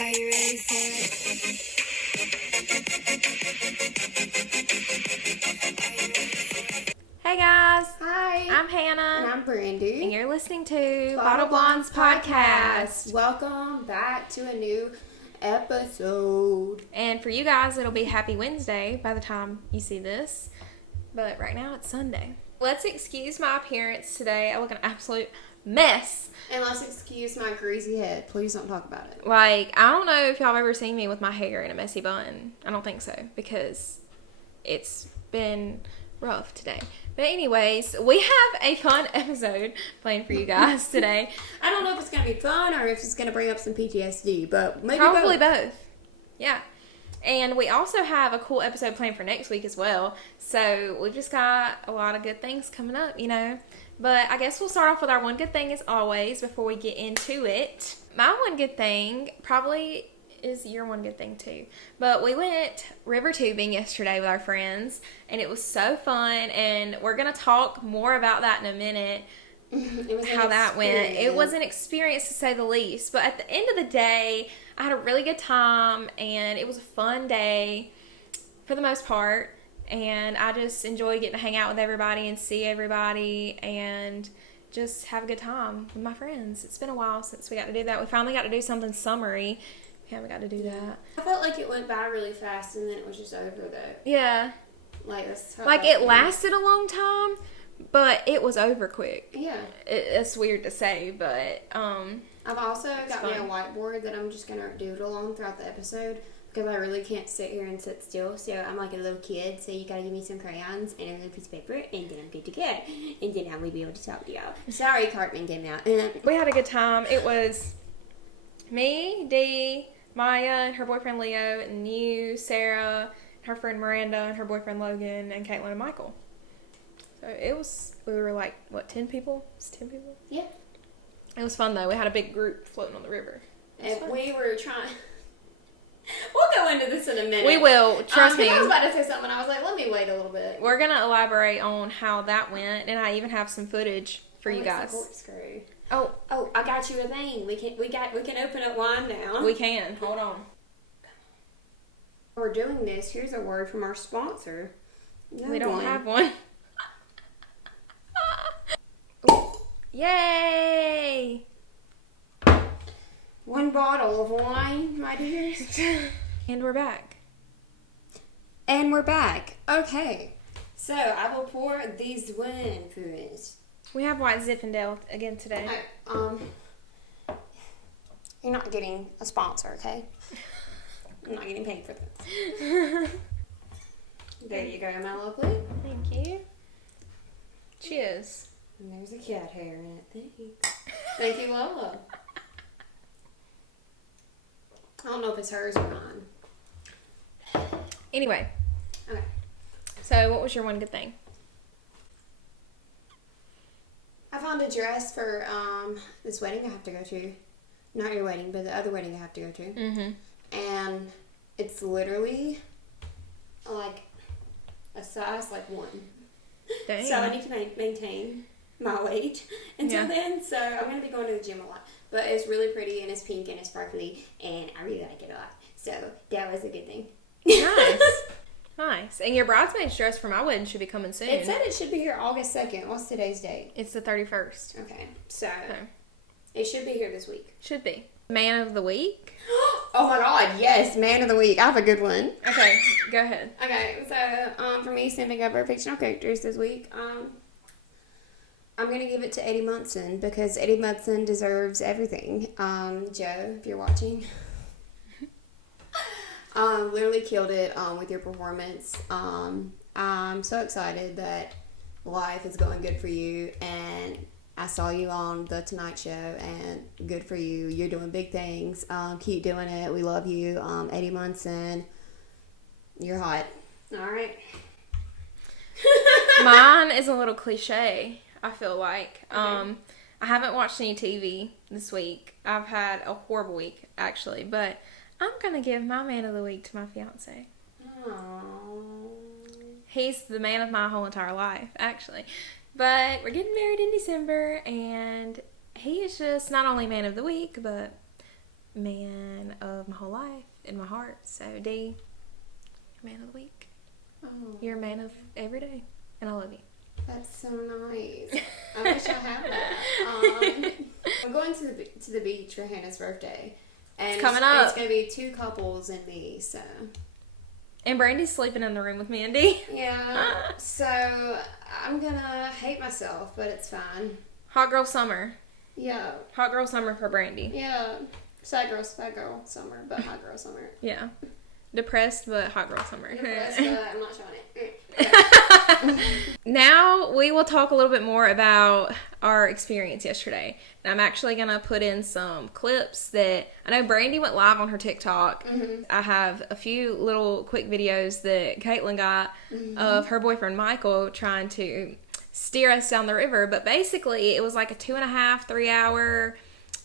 Are you ready for it? Hey guys, Hi, I'm Hannah, and I'm Brandy. and you're listening to Bottle Blondes Podcast. Welcome back to a new episode. And for you guys, it'll be Happy Wednesday by the time you see this. But right now, it's Sunday. Let's excuse my appearance today. I look an absolute mess. And let's excuse my greasy head. Please don't talk about it. Like, I don't know if y'all have ever seen me with my hair in a messy bun. I don't think so, because it's been rough today. But anyways, we have a fun episode planned for you guys today. I don't know if it's going to be fun or if it's going to bring up some PTSD, but maybe Probably both. Yeah. And we also have a cool episode planned for next week as well. So we've just got a lot of good things coming up, you know. But I guess we'll start off with our one good thing as always before we get into it. My one good thing probably is your one good thing too. But we went river tubing yesterday with our friends and it was so fun, and we're going to talk more about that in a minute. How that went. It was an experience to say the least. But at the end of the day, I had a really good time and it was a fun day for the most part. And I just enjoyed getting to hang out with everybody and see everybody and just have a good time with my friends. It's been a while since we got to do that. We finally got to do something summery. We haven't got to do that. I felt like it went by really fast and then it was just over though. Yeah. Like it lasted a long time, but it was over quick. Yeah. It's weird to say, but I've also got me a whiteboard that I'm just going to doodle on throughout the episode because I really can't sit here and sit still. So I'm like a little kid, so you got to give me some crayons and a little piece of paper, and then I'm good to go. And then I will be able to talk to y'all. Sorry, Cartman came out. We had a good time. It was me, Dee, Maya, and her boyfriend Leo, and you, Sarah, her friend Miranda, and her boyfriend Logan, and Caitlin and Michael. So we were like, what, 10 people? It's 10 people? Yeah. It was fun though. We had a big group floating on the river. And we were trying... We'll go into this in a minute. We will. Trust me. I was about to say something. I was like, let me wait a little bit. We're going to elaborate on how that went, and I even have some footage for you guys. Corkscrew. Oh, I got you a thing. We can open up wine now. We can. Hold on. We're doing this. Here's a word from our sponsor. We don't have one. Yay! One bottle of wine, my dears. And we're back. Okay. So, I will pour these wine for us. We have White Zinfandel again today. You're not getting a sponsor, okay? I'm not getting paid for this. There you go, my lovely. Thank you. Cheers. And there's a cat hair in it. Thanks. Thank you, Lola. I don't know if it's hers or mine. Anyway. Okay. So, what was your one good thing? I found a dress for this wedding I have to go to. Not your wedding, but the other wedding I have to go to. Mm-hmm. And it's literally like a size like 1. Dang. So I need to maintain my weight until Yeah. then. So I'm going to be going to the gym a lot. But it's really pretty and it's pink and it's sparkly and I really like it a lot. So that was a good thing. Nice. Nice. And your bridesmaid's dress for my wedding should be coming soon. It said it should be here August 2nd. What's today's date? It's the 31st. Okay. So it should be here this week. Should be. Man of the week? Oh my god, yes. Man of the week. I have a good one. Okay, go ahead. Okay, so for me, simping up our fictional characters this week, I'm going to give it to Eddie Munson because Eddie Munson deserves everything. Joe, if you're watching, literally killed it with your performance. I'm so excited that life is going good for you, and I saw you on The Tonight Show, and good for you. You're doing big things. Keep doing it. We love you. Eddie Munson, you're hot. All right. Mine is a little cliche, I feel like. Okay. I haven't watched any TV this week. I've had a horrible week, actually. But I'm going to give my man of the week to my fiance. Aww. He's the man of my whole entire life, actually. But we're getting married in December, and he is just not only man of the week, but man of my whole life in my heart. So, D, you're man of the week. Oh, You're a man of every day. And I love you. that's so nice. I wish I had that. I'm going to the beach for Hannah's birthday. And It's coming up. It's going to be 2 couples and me, so. And Brandy's sleeping in the room with me and D. Yeah, so I'm going to hate myself, but it's fine. Hot girl summer. Yeah, Hot girl summer for Brandy. yeah. Sad girl summer, but hot girl summer. Yeah. Depressed, but hot girl summer. Depressed, but I'm not showing it. Now we will talk a little bit more about our experience yesterday. And I'm actually going to put in some clips that I know Brandy went live on her TikTok. Mm-hmm. I have a few little quick videos that Caitlin got of her boyfriend Michael trying to steer us down the river. But basically, it was like a 2.5, 3 hour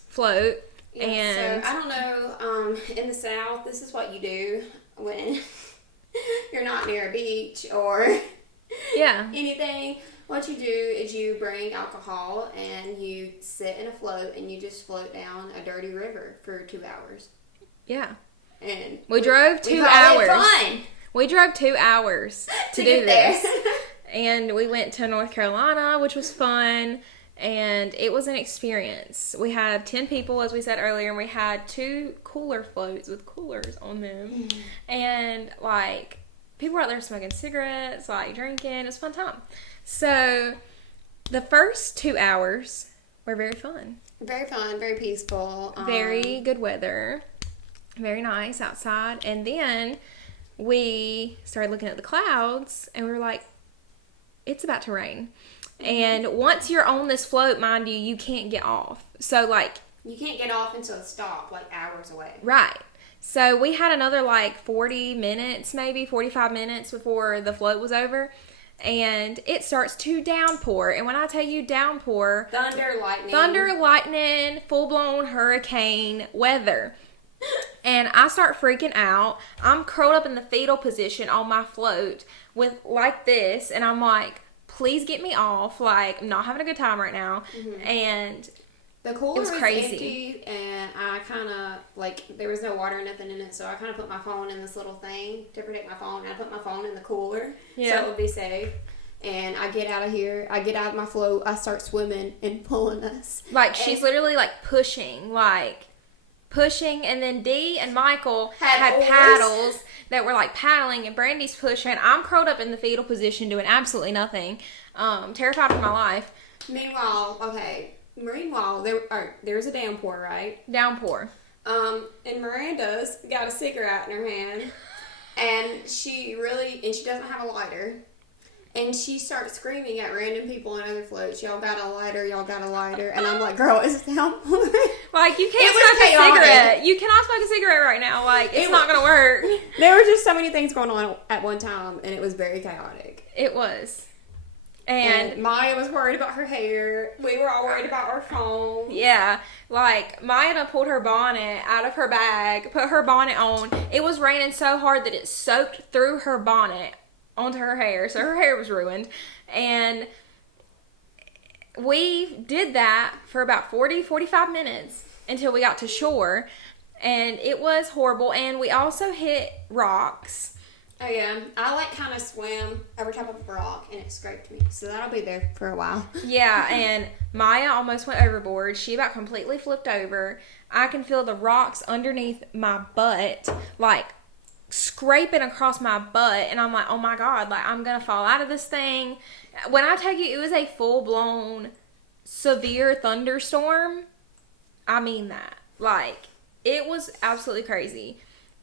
float. Yeah, And so I don't know, in the South, this is what you do when you're not near a beach or yeah. anything. What you do is you bring alcohol and you sit in a float and you just float down a dirty river for 2 hours. Yeah. And We drove 2 call it hours. fun We drove 2 hours to do get there. this. And we went to North Carolina, which was fun. And it was an experience. We had 10 people, as we said earlier, and we had 2 cooler floats with coolers on them. And, like, people were out there smoking cigarettes, like, drinking. It was a fun time. So, the first 2 hours were very fun. Very fun, very peaceful. Very good weather. Very nice outside. And then we started looking at the clouds, and we were like, it's about to rain. And once you're on this float, mind you, you can't get off. So, like... You can't get off until it stops, like, hours away. Right. So, we had another, like, 40 minutes, maybe 45 minutes before the float was over. And it starts to downpour. And when I tell you downpour... Thunder, lightning, full-blown hurricane weather. And I start freaking out. I'm curled up in the fetal position on my float with, like this. And I'm like... Please get me off. Like, I'm not having a good time right now. Mm-hmm. And the cooler was crazy. Empty, and I kind of, like, there was no water or nothing in it, so I kind of put my phone in this little thing to protect my phone, and I put my phone in the cooler so it would be safe. And I get out of here, I get out of my float, I start swimming and pulling us. Like, she's literally, like, pushing, and then Dee and Michael had paddles that were, like, paddling, and Brandy's pushing. I'm curled up in the fetal position doing absolutely nothing, terrified for my life. Meanwhile, there's a downpour, right? Downpour. And Miranda's got a cigarette in her hand, and she doesn't have a lighter. And she starts screaming at random people on other floats, y'all got a lighter, y'all got a lighter. And I'm like, girl, it's downpour. Like, you can't smoke a cigarette. You cannot smoke a cigarette right now. Like, it's not going to work. There were just so many things going on at one time, and it was very chaotic. It was. And Maya was worried about her hair. We were all worried about our phone. Yeah. Like, Maya done pulled her bonnet out of her bag, put her bonnet on. It was raining so hard that it soaked through her bonnet onto her hair, so her hair was ruined. And we did that for about 45 minutes until we got to shore, and it was horrible. And we also hit rocks. Oh yeah, I like kind of swim over top of a rock and it scraped me, so that'll be there for a while. Yeah, and Maya almost went overboard. She about completely flipped over. I can feel the rocks underneath my butt, like scraping across my butt, and I'm like, oh my god, like, I'm gonna fall out of this thing. When I tell you it was a full-blown severe thunderstorm, I mean that. Like, it was absolutely crazy.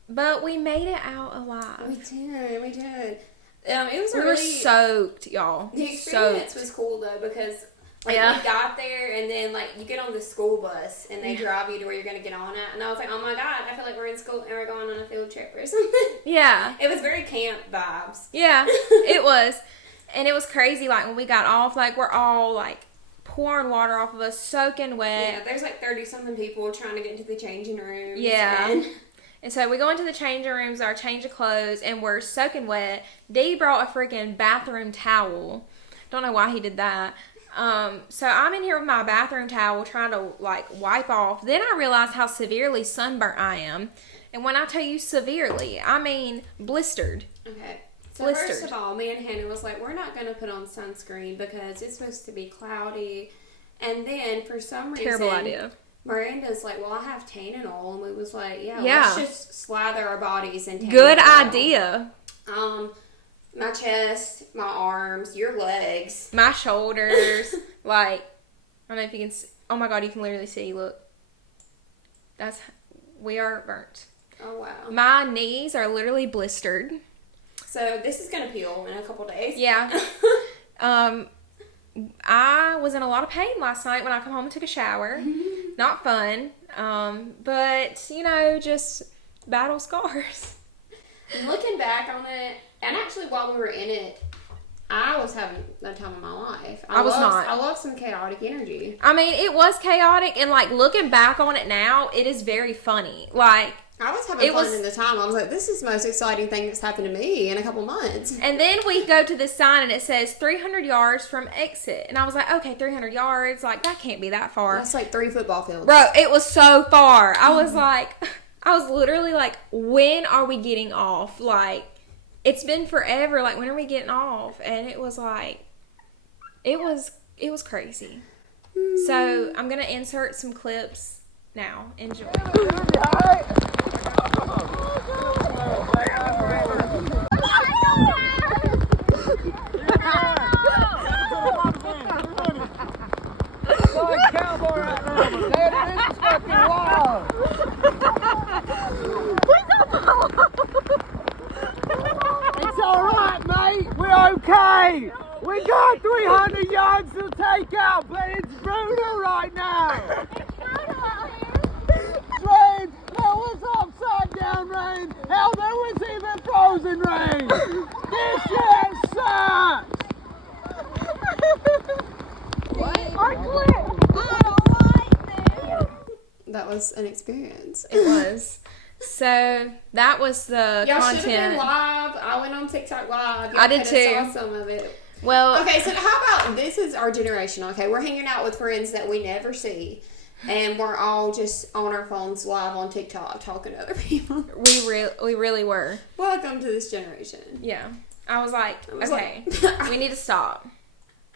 But we made it out alive. We did. It was we were soaked, y'all. The experience was cool though, because we got there, and then like you get on the school bus and they drive you to where you're gonna get on at, and I was like, oh my god, I feel like we're in school and we're going on a field trip or something. Yeah. It was very camp vibes. Yeah, it was. And it was crazy, like when we got off, like we're all like pouring water off of us, soaking wet. Yeah, there's like 30-something people trying to get into the changing rooms. Yeah. And so we go into the changing rooms, our change of clothes, and we're soaking wet. Dee brought a freaking bathroom towel. Don't know why he did that. So I'm in here with my bathroom towel trying to like wipe off. Then I realized how severely sunburnt I am. And when I tell you severely, I mean blistered. Okay. So Blistered. first of all, me and Hannah was like, we're not going to put on sunscreen because it's supposed to be cloudy. And then for some reason, Terrible idea. Miranda's like, well, I have tannin oil. And we was like, yeah, Yeah. let's just slather our bodies in tannin Good oil. idea. My chest, my arms, your legs. My shoulders. Like, I don't know if you can see. Oh my God, you can literally see. Look. We are burnt. Oh, wow. My knees are literally blistered. So this is going to peel in a couple days. Yeah. I was in a lot of pain last night when I come home and took a shower. Not fun. But, you know, just battle scars. Looking back on it, and actually while we were in it, I was having the time of my life. I was not. I love some chaotic energy. I mean, it was chaotic, and, like, looking back on it now, it is very funny. Like, I was having fun in the time. I was like, this is the most exciting thing that's happened to me in a couple months. and then we go to this sign, and it says 300 yards from exit. And I was like, okay, 300 yards. Like, that can't be that far. That's like 3 football fields. Bro, it was so far. I was like, I was literally like, when are we getting off? Like, it's been forever. Like, when are we getting off? And it was like, it was crazy. So I'm gonna insert some clips now. Enjoy. Cowboy right now, but Dad, this is fucking wild. It's alright, mate. We're okay. We got 300 yards to take out, but it's brutal right now. Rain. There was upside down rain. Hell, there was even frozen rain. This shit sucks. That was an experience. It was. So that was the Y'all should have content. been live. I went on TikTok live. Y'all I did coulda too. Saw some of it. Well, Okay, so how about this is our generation, okay? We're hanging out with friends that we never see. And we're all just on our phones live on TikTok talking to other people. we really were. Welcome to this generation. Yeah. I was like, was okay, like- we need to stop.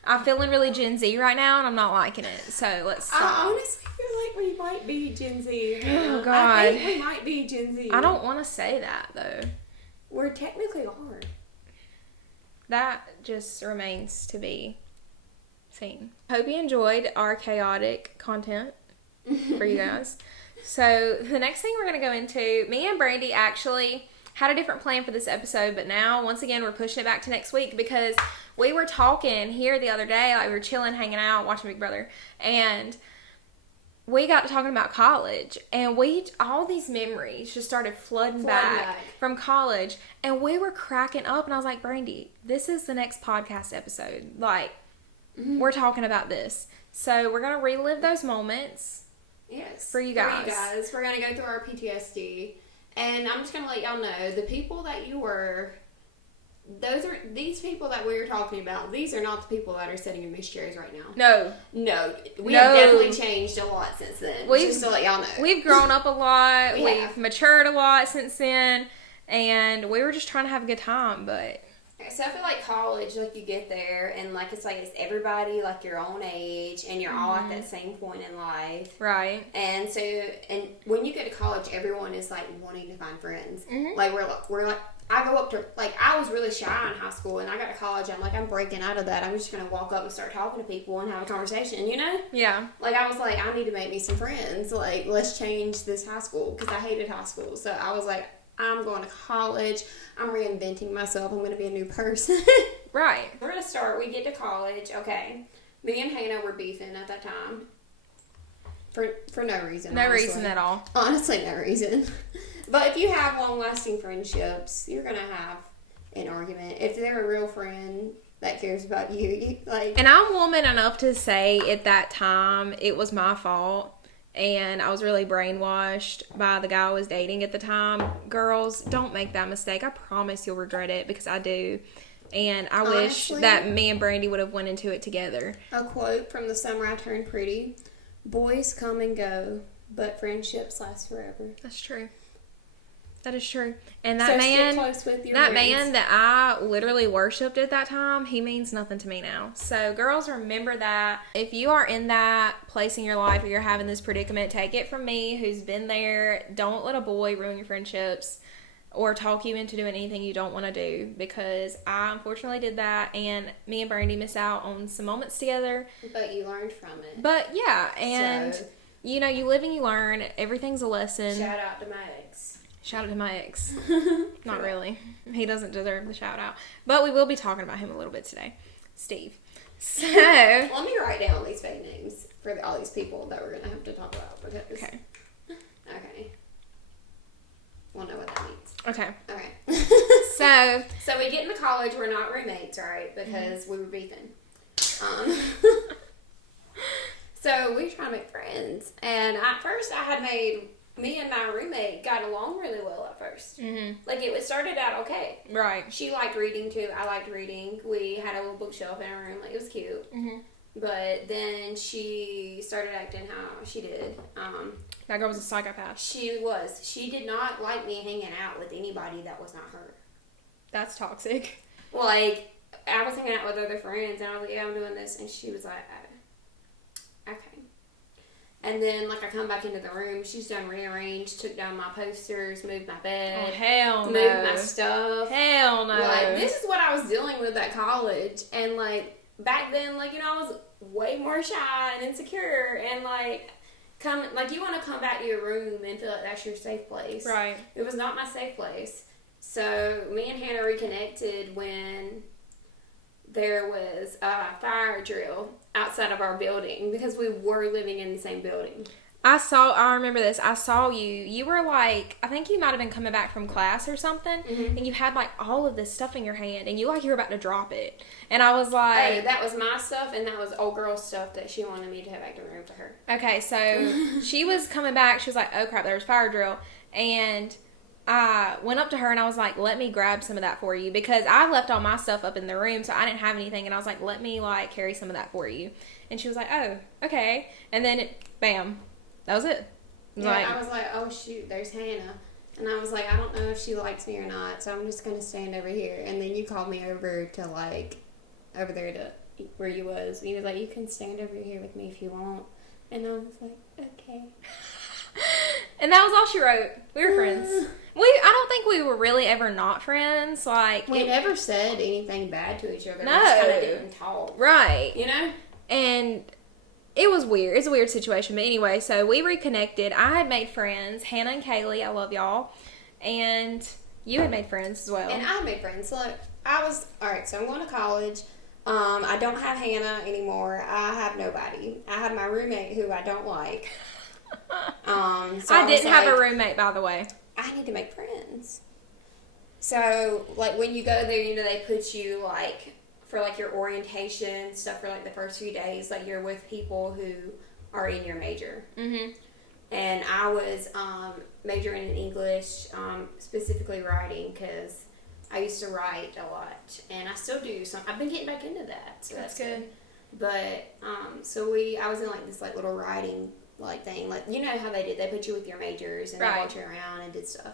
I'm feeling really Gen Z right now, and I'm not liking it. So let's stop. I honestly feel like we might be Gen Z. Oh, God. I think we might be Gen Z. I don't want to say that, though. We're technically are. That just remains to be seen. Hope you enjoyed our chaotic content for you guys. So the next thing we're going to go into, me and Brandy actually had a different plan for this episode, but now, once again, we're pushing it back to next week because we were talking here the other day, like we were chilling, hanging out, watching Big Brother, and we got to talking about college, and all these memories just started flooding back from college, and we were cracking up, and I was like, Brandy, this is the next podcast episode. Like, we're talking about this. So we're going to relive those moments. Yes. For you guys. We're going to go through our PTSD. And I'm just going to let y'all know, the people that you were, these people that we were talking about, these are not the people that are sitting in these chairs right now. No. We have definitely changed a lot since then. Just to let y'all know. We've grown up a lot. We We've have. matured a lot since then. And we were just trying to have a good time, but... So I feel like college, like you get there and like it's everybody like your own age and you're all at that same point in life. Right. And so, and when you get to college, everyone is like wanting to find friends. Like we're like, I go up to, like I was really shy in high school and I got to college. I'm like, I'm breaking out of that. I'm just going to walk up and start talking to people and have a conversation, you know? Yeah. Like I was like, I need to make me some friends. Like let's change this high school because I hated high school. So I was like, I'm going to college. I'm reinventing myself. I'm going to be a new person. Right. We're going to start. We get to college. Okay. Me and Hannah were beefing at that time. For no reason. No honestly. reason at all. Honestly, no reason. But if you have long-lasting friendships, you're going to have an argument. If they're a real friend that cares about you, like... And I'm woman enough to say at that time it was my fault. And I was really brainwashed by the guy I was dating at the time. Girls, don't make that mistake. I promise you'll regret it because I do. And I wish Honestly, that me and Brandy would have went into it together. A quote from The Summer I Turned Pretty: "Boys come and go, but friendships last forever." That's true. That is true. And that So man, stick close with your that friends. man that I literally worshipped at that time, he means nothing to me now. So girls, remember that. If you are in that place in your life where you're having this predicament, take it from me, who's been there. Don't let a boy ruin your friendships or talk you into doing anything you don't want to do, because I unfortunately did that, and me and Brandy miss out on some moments together. But you learned from it. But yeah, and So- you know, you live and you learn. Everything's a lesson. Shout out to my ex. Shout out to my ex. Not really. He doesn't deserve the shout out. But we will be talking about him a little bit today. Steve. So. Let me write down these fake names for all these people that we're going to have to talk about. Because, Okay. Okay. We'll know what that means. Okay. Okay. So. We get into college. We're not roommates, right? Because we were beefing. So we were trying to make friends. And at first I had made... Me and my roommate got along really well at first. Mm-hmm. Like, it started out okay. Right. She liked reading, too. I liked reading. We had a little bookshelf in our room. Like, it was cute. Mm-hmm. But then she started acting how she did. That girl was a psychopath. She was. She did not like me hanging out with anybody that was not her. That's toxic. Like, I was hanging out with other friends, and I was like, yeah, I'm doing this. And she was like, okay. And then, like, I come back into the room. She's done rearranged, took down my posters, moved my Oh, bed, hell no. moved my stuff. Hell no. Like, this is what I was dealing with at college. And, like, back then, like, you know, I was way more shy and insecure. And, like, you want to come back to your room and feel like that's your safe place. Right. It was not my safe place. So, me and Hannah reconnected when there was a fire drill outside of our building, because we were living in the same building. I remember this. I saw you. You were like, I think you might have been coming back from class or something, Mm-hmm. and you had like all of this stuff in your hand, and you were about to drop it. And I was like, Hey, that was my stuff, and that was old girl stuff that she wanted me to have back to the room for her. okay, so she was coming back. She was like, oh crap, there was fire drill. And I went up to her and I was like, let me grab some of that for you, because I left all my stuff up in the room, so I didn't have anything. And I was like, let me like carry some of that for you. And she was like, oh, okay. And then bam, that was it. I was like, oh shoot, there's Hannah. And I was like, I don't know if she likes me or not, so I'm just going to stand over here. And then you called me over to, like, over there to where you was. And you was like, you can stand over here with me if you want. And I was like, okay. And that was all she wrote. We were friends. I don't think we were really ever not friends. Like, We never said anything bad to each other. No. We just kind of didn't talk. right. You know? And it was weird. It's a weird situation. But anyway, so we reconnected. I had made friends. Hannah and Kaylee, I love y'all. And you had made friends as well. And I made friends. Look, alright, so I'm going to college. I don't have Hannah anymore. I have nobody. I have my roommate who I don't like. So I didn't have a like, roommate, by the way. I need to make friends. So, like, when you go there, you know, they put you, like, for, like, your orientation stuff for, like, the first few days. Like, you're with people who are in your major. Mm-hmm. And I was majoring in English, specifically writing, because I used to write a lot. And I still do. So I've been getting back into that. So that's good. But, I was in, like, this, like, little writing, like, thing. Like, you know how they did. They put you with your majors, and Right. they walked you around and did stuff.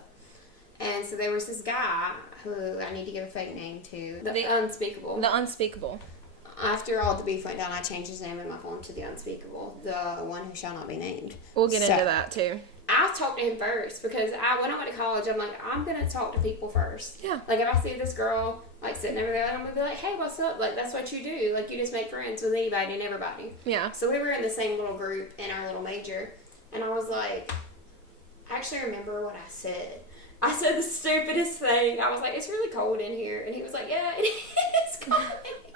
And so there was this guy who I need to give a fake name to. The Unspeakable. The unspeakable. After all the beef went down, I changed his name in my phone to the Unspeakable. The one who shall not be named. We'll get So- into that, too. I talked to him first because when I went to college, I'm like, I'm going to talk to people first. Yeah. Like, if I see this girl, like, sitting over there, I'm going to be like, hey, what's up? Like, that's what you do. Like, you just make friends with anybody and everybody. Yeah. So we were in the same little group in our little major, and I was like, I actually remember what I said. I said the stupidest thing. I was like, it's really cold in here. And he was like, yeah, it is cold in here.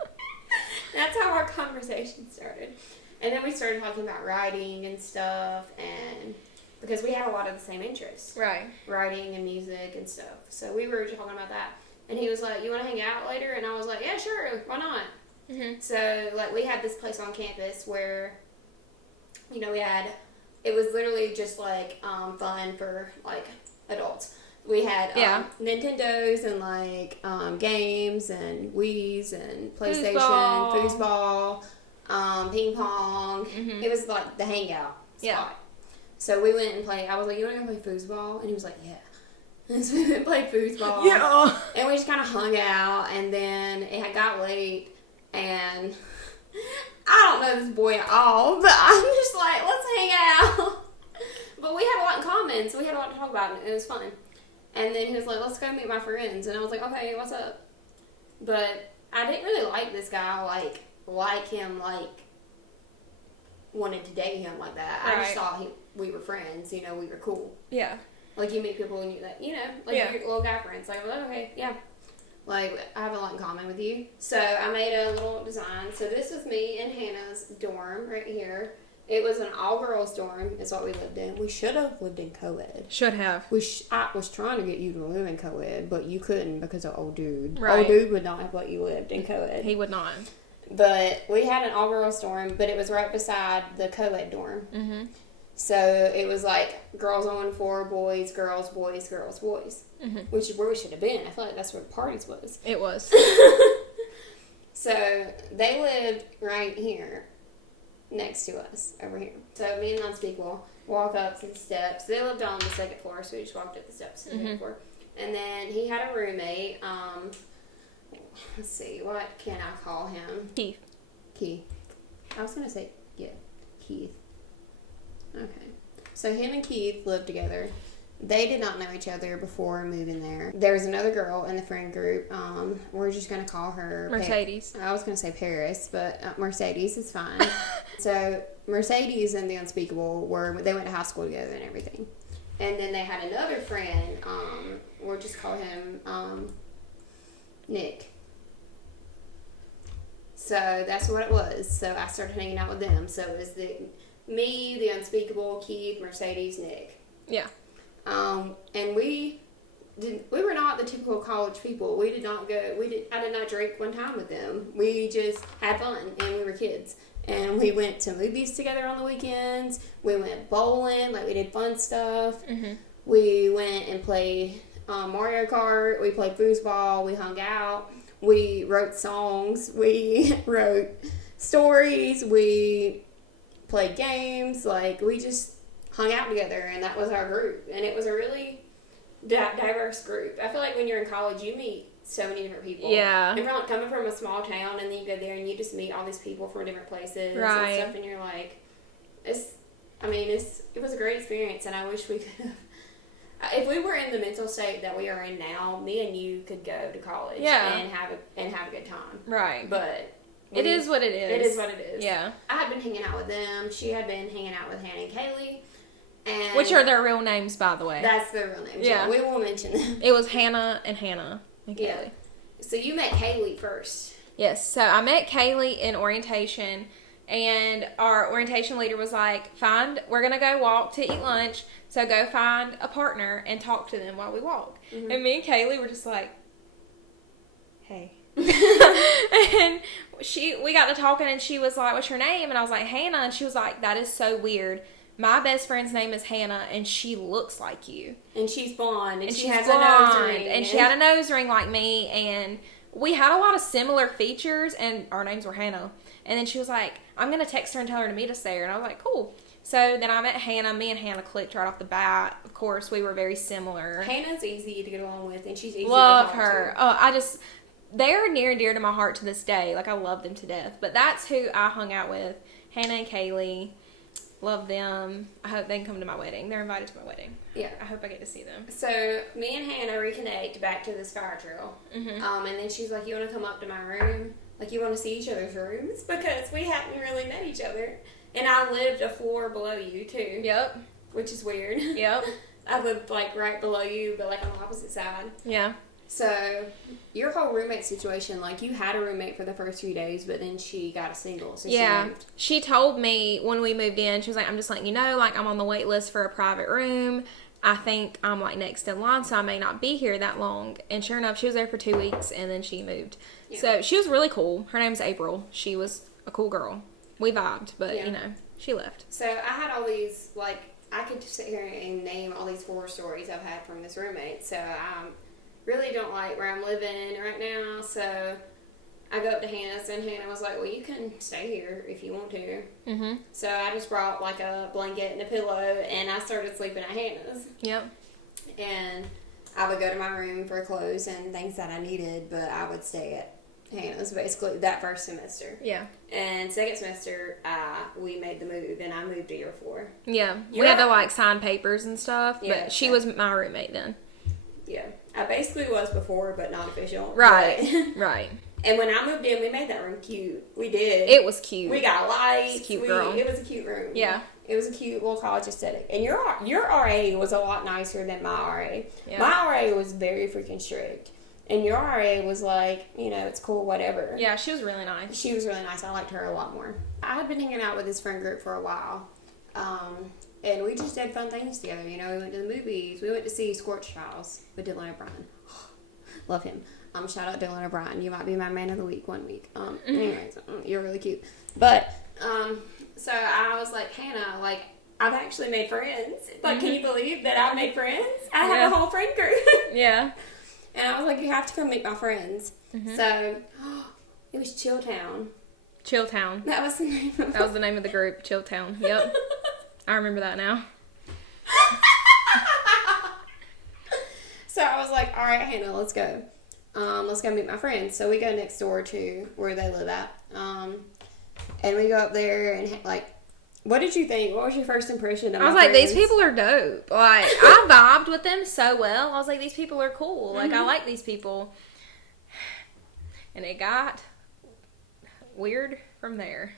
That's how our conversation started. And then we started talking about writing and stuff, and because we had a lot of the same interests. Right. Writing and music and stuff. So we were talking about that. And he was like, you want to hang out later? And I was like, yeah, sure. Why not? Mm-hmm. So, like, we had this place on campus where, you know, it was literally just, like, fun for, like, adults. We had Yeah. Nintendos and like games and Wii's and PlayStation, Foosball. foosball, ping pong. Mhm. It was like the hangout spot. Yeah. So we went and played. I was like, "You want to go play foosball?" And he was like, "Yeah." And so we went and played foosball. Yeah. And we just kind of hung out. And then it had got late, and I don't know this boy at all, but I'm just like, let's hang out. But we had a lot in common, so we had a lot to talk about, and it was fun. And then he was like, let's go meet my friends. And I was like, okay, what's up? But I didn't really like this guy, like him, wanted to date him like that. I just Right. thought we were friends, we were cool. Yeah. Like, you meet people and Yeah. your little guy friends. Like, well, okay, yeah. Like, I have a lot in common with you. So I made a little design. So this is me and Hannah's dorm right here. It was an all-girls dorm is what we lived in. We should have lived in co-ed. Should have. I was trying to get you to live in co-ed, but you couldn't because of old dude. Right. Old dude would not have let you live in co-ed. He would not. But we had an all-girls dorm, but it was right beside the co-ed dorm. Mm-hmm. So it was like girls on one floor, boys, girls, boys, girls, boys. Mm-hmm. Which is where we should have been. I feel like that's where the parties was. It was. So they lived right here next to us over here. So me and Unspeakable walk up some steps. They lived on the second floor, so we just walked up the steps to the second floor. And then he had a roommate. Let's see, what can I call him? Keith. I was gonna say Keith. Okay. So him and Keith lived together. They did not know each other before moving there. There was another girl in the friend group. We're just going to call her Mercedes. I was going to say Paris, but Mercedes is fine. So Mercedes and the Unspeakable they went to high school together and everything. And then they had another friend. We'll just call him Nick. So that's what it was. So I started hanging out with them. So it was me, the Unspeakable, Keith, Mercedes, Nick. Yeah. And we were not the typical college people. We did not go. I did not drink one time with them. We just had fun, and we were kids. And we went to movies together on the weekends. We went bowling, like we did fun stuff. Mm-hmm. We went and played Mario Kart. We played foosball. We hung out. We wrote songs. We wrote stories. We played games. Like, we just hung out together, and that was our group. And it was a really diverse group. I feel like when you're in college, you meet so many different people. Yeah. And coming from a small town, and then you go there and you just meet all these people from different places Right. and stuff, and you're like, it was a great experience, and I wish we could have. If we were in the mental state that we are in now, me and you could go to college and have a good time. Right. But it is what it is. It is what it is. Yeah. I had been hanging out with them. She had been hanging out with Hannah and Kaylee. And Which are their real names, by the way. That's their real names. Yeah. We will mention them. It was Hannah and Kaylee. Yeah. So you met Kaylee first. Yes. So I met Kaylee in orientation, and our orientation leader was like, we're going to go walk to eat lunch, so go find a partner and talk to them while we walk. Mm-hmm. And me and Kaylee were just like, hey. And we got to talking, and she was like, what's your name? And I was like, Hannah. And she was like, that is so weird. My best friend's name is Hannah, and she looks like you. And she's blonde, and she has blonde, a nose ring. and she had a nose ring like me, and we had a lot of similar features, and our names were Hannah. And then she was like, I'm going to text her and tell her to meet us there. And I was like, cool. So then I met Hannah. Me and Hannah clicked right off the bat. Of course, we were very similar. Hannah's easy to get along with, and she's easy Love to talk her. to. Oh, they're near and dear to my heart to this day. Like, I love them to death. But that's who I hung out with. Hannah and Kaylee. Love them. I hope they can come to my wedding. They're invited to my wedding. Yeah. I hope I get to see them. So me and Hannah reconnect back to this fire drill. Mm-hmm. And then she's like, you want to come up to my room? Like, you want to see each other's rooms? Because we hadn't really met each other. And I lived a floor below you, too. Yep. Which is weird. Yep. I lived, like, right below you, but, like, on the opposite side. Yeah. So, your whole roommate situation, like, you had a roommate for the first few days, but then she got a single, so she moved. She told me when we moved in, she was like, I'm just letting you know, like, I'm on the wait list for a private room. I think I'm, like, next in line, so I may not be here that long. And sure enough, she was there for 2 weeks, and then she moved. Yeah. So, she was really cool. Her name's April. She was a cool girl. We vibed, but, you know, she left. So, I had all these, like, I could sit here and name all these horror stories I've had from this roommate. So I really don't like where I'm living right now. So I go up to Hannah's, and Hannah was like, well, you can stay here if you want to. Mm-hmm. So I just brought like a blanket and a pillow, and I started sleeping at Hannah's. Yep. And I would go to my room for clothes and things that I needed, but I would stay at Hannah's basically that first semester. Yeah. And second semester, we made the move, and I moved a year 4. Yeah. We had to like sign papers and stuff, Yeah, but she was my roommate then. Yeah. I basically was before, but not official. Right. But, Right. and when I moved in, we made that room cute. We did. It was cute. We got lights. It's cute, girl. It was a cute room. Yeah. It was a cute little college aesthetic. And your RA was a lot nicer than my RA. Yeah. My RA was very freaking strict. And your RA was like, you know, it's cool, whatever. Yeah, she was really nice. She was really nice. I liked her a lot more. I had been hanging out with this friend group for a while. And we just did fun things together. You know, we went to the movies. We went to see Scorched House with Dylan O'Brien. Love him. Shout out Dylan O'Brien. You might be my man of the week one week. Anyways, you're really cute. But, so I was like, Hannah, like, I've actually made friends. Like, can you believe that I've made friends? I have a whole friend group. Yeah. And I was like, you have to come meet my friends. So, it was Chilltown. Chilltown. That was the name of That was the name of the group, Chilltown. Yep. I remember that now. So I was like, all right, Hannah, let's go. Let's go meet my friends. So we go next door to where they live at. And we go up there and, like, what did you think? What was your first impression of I was my like, friends? these people are dope. Like, I vibed with them so well. I was like, these people are cool. Like, I like these people. And it got weird from there.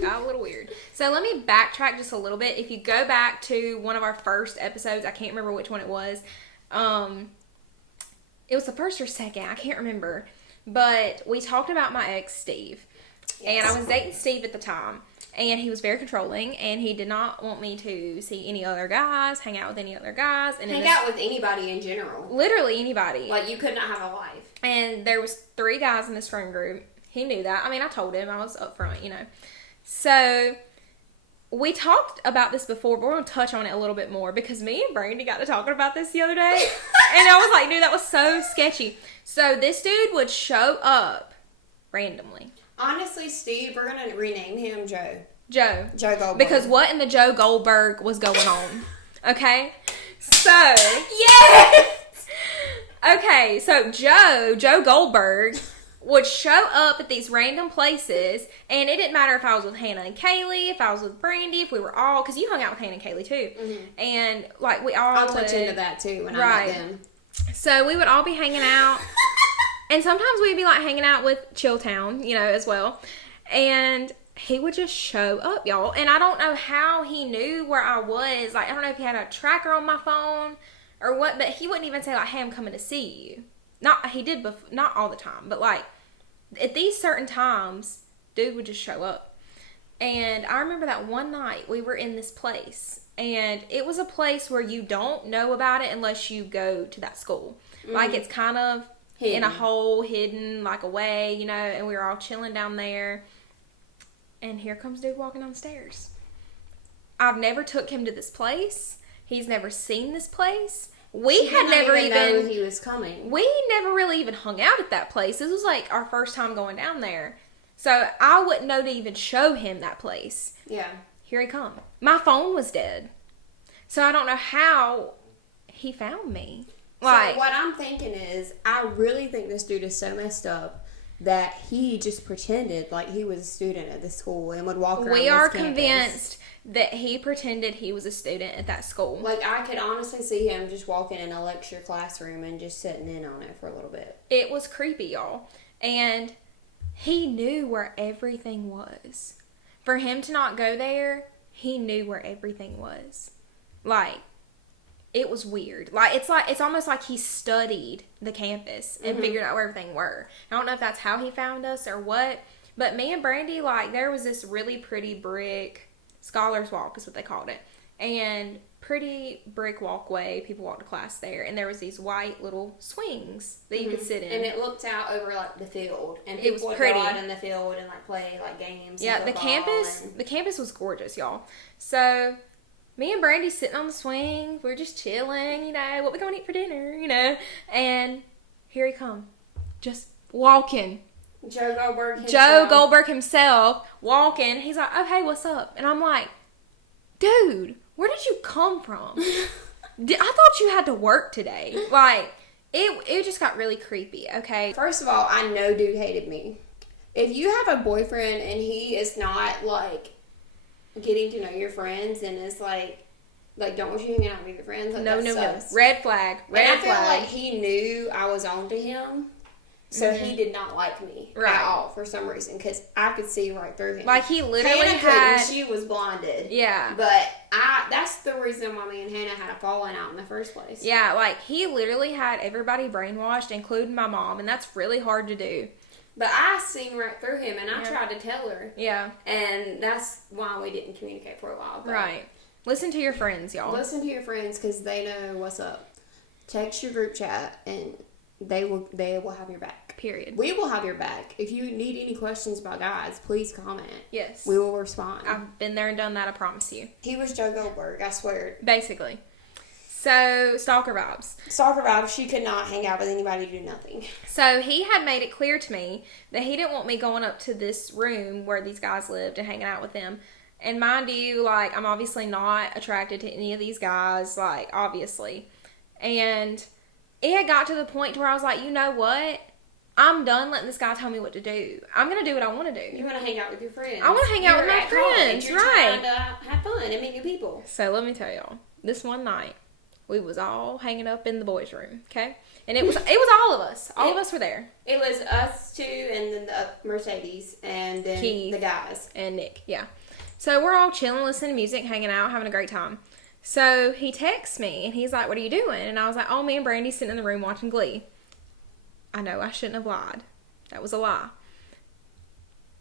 Got a little weird. So let me backtrack just a little bit. If you go back to one of our first episodes, I can't remember which one it was. It was the first or second. I can't remember. But we talked about my ex, Steve. Yes. And I was dating Steve at the time. And he was very controlling, and he did not want me to see any other guys, hang out with any other guys. And hang out with anybody in general. Literally anybody. Like, you could not have a life. And there was 3 guys in this friend group. He knew that. I mean, I told him. I was upfront, you know. So, we talked about this before, but we're going to touch on it a little bit more, because me and Brandy got to talking about this the other day. And I was like, dude, that was so sketchy. So, this dude would show up randomly. Honestly, Steve, we're going to rename him Joe. Joe Goldberg. Because what in the Joe Goldberg was going on? Okay? So. Yes! Okay, so Joe Goldberg would show up at these random places, and it didn't matter if I was with Hannah and Kaylee, if I was with Brandy, if we were all, because you hung out with Hannah and Kaylee too. Mm-hmm. And, like, we all I'll touch into that too when I met them. So we would all be hanging out. And sometimes we'd be, like, hanging out with Chilltown, you know, as well. And he would just show up, y'all. And I don't know how he knew where I was. Like, I don't know if he had a tracker on my phone or what. But he wouldn't even say, like, hey, I'm coming to see you. He did, not all the time. But, like, at these certain times, dude would just show up. And I remember that one night we were in this place. And it was a place where you don't know about it unless you go to that school. Mm-hmm. Like, it's kind of hidden. In a hole, hidden, like, away, you know, and we were all chilling down there. And here comes dude walking down the stairs. I've never took him to this place. He's never seen this place. We had never even know he was coming. We never really even hung out at that place. This was, like, our first time going down there. So I wouldn't know to even show him that place. Yeah. Here he come. My phone was dead. So I don't know how he found me. Like, so what I'm thinking is, I really think this dude is so messed up that he just pretended like he was a student at this school and would walk around we are this campus. convinced that he pretended he was a student at that school. Like, I could honestly see him just walking in a lecture classroom and just sitting in on it for a little bit. It was creepy, y'all. And he knew where everything was. For him to not go there, he knew where everything was. Like, it was weird. It's almost like he studied the campus and figured out where everything were. I don't know if that's how he found us or what, but me and Brandy, like, there was this really pretty brick Scholars Walk is what they called it, and pretty brick walkway. People walked to class there, and there was these white little swings that you could sit in, and it looked out over, like, the field, and it was people would pretty. go out in the field and, like, play, like, games. Yeah, and the campus was gorgeous, y'all. So me and Brandy sitting on the swing. We're just chilling, what we gonna eat for dinner, and here he come. Just walking. Joe Goldberg himself walking. He's like, oh, hey, what's up? And I'm like, dude, where did you come from? I thought you had to work today. Like, it just got really creepy, okay? First of all, I know dude hated me. If you have a boyfriend and he is not, like, getting to know your friends and is, like, don't want you hanging out with your friends, like, no. sucks. Red flag. I feel like he knew I was on to him. So he did not like me at all for some reason because I could see right through him. Like he literally Hannah couldn't. She was blinded. Yeah. But that's the reason why me and Hannah had a falling out in the first place. Yeah, like he literally had everybody brainwashed, including my mom, and that's really hard to do. But I seen right through him, and I tried to tell her. Yeah. And that's why we didn't communicate for a while. Right. Listen to your friends, y'all. Listen to your friends because they know what's up. Text your group chat, and they will have your back. Period. We will have your back. If you need any questions about guys, please comment. Yes. We will respond. I've been there and done that, I promise you. He was Joe Goldberg, I swear. Basically. So, stalker vibes. Stalker vibes, she could not hang out with anybody, do nothing. So, he had made it clear to me that he didn't want me going up to this room where these guys lived and hanging out with them. And mind you, like, I'm obviously not attracted to any of these guys, like, obviously. And it had got to the point to where I was like, you know what? I'm done letting this guy tell me what to do. I'm going to do what I want to do. You want to hang out with your friends. I want to hang out with my friends, You're trying to have fun and meet new people. So let me tell y'all, this one night, we was all hanging up in the boys' room, okay? And it was all of us. All of us were there. It was us two and then the Mercedes and then Keith the guys. and Nick, yeah. So we're all chilling, listening to music, hanging out, having a great time. So he texts me, and he's like, what are you doing? And I was like, oh, me and Brandy sitting in the room watching Glee. I know, I shouldn't have lied. That was a lie.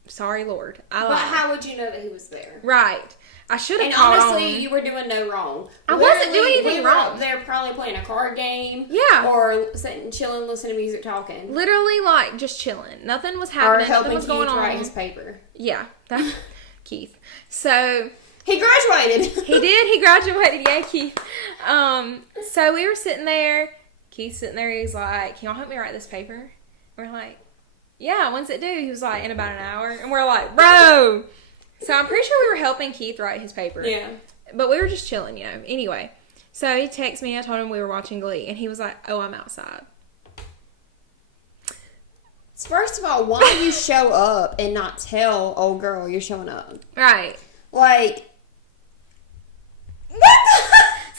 Sorry, Lord. I lied. But how would you know that he was there? Right. I should have And caught honestly, on. you were doing no wrong. I wasn't doing anything wrong. They were probably playing a card game. Yeah. Or sitting, chilling, listening to music, talking. Literally, like, just chilling. Nothing was happening. Or helping Nothing was Keith going on. write his paper. Yeah. Keith. So... He graduated. He did. He graduated. Yay, Keith. So we were sitting there. Keith's sitting there. He's like, can y'all help me write this paper? We're like, yeah, when's it due? He was like, in about an hour. And we're like, bro. So I'm pretty sure we were helping Keith write his paper. Yeah. But we were just chilling, Anyway, so he texted me. I told him we were watching Glee. And he was like, oh, I'm outside. First of all, why you show up and not tell old girl you're showing up? Right. Like...